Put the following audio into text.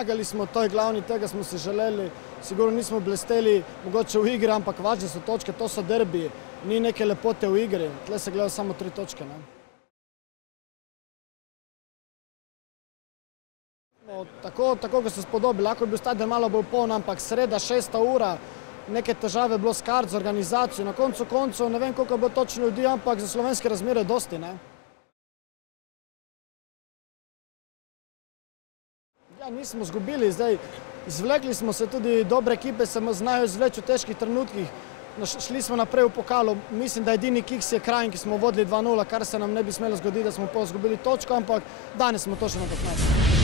zmagali smo, to je glavni, tega smo si želeli. Sigurno nismo blesteli mogoče v igri, ampak važne so točke, to so derbiji. Ni neke lepote v igri, tle se gledajo samo 3 točke. Tako ko se spodobi, lahko bi bil stadion malo bolj poln, ampak sreda, 6. ura, neke težave je bilo s kart, z organizacijo. Na koncu koncev ne vem, koliko je bilo točno ljudi, ampak za slovenske razmere dosti, ne. Ja, nismo zgubili, zdaj izvlekli smo se, tudi dobre ekipe se znajo izvleči v težkih trenutkih. Šli smo naprej v pokalu, mislim, da edini kiks je Krajin, ki smo vodili 2:0, kar se nam ne bi smelo zgoditi, da smo pol zgubili točko, ampak danes smo to še nadoknadili.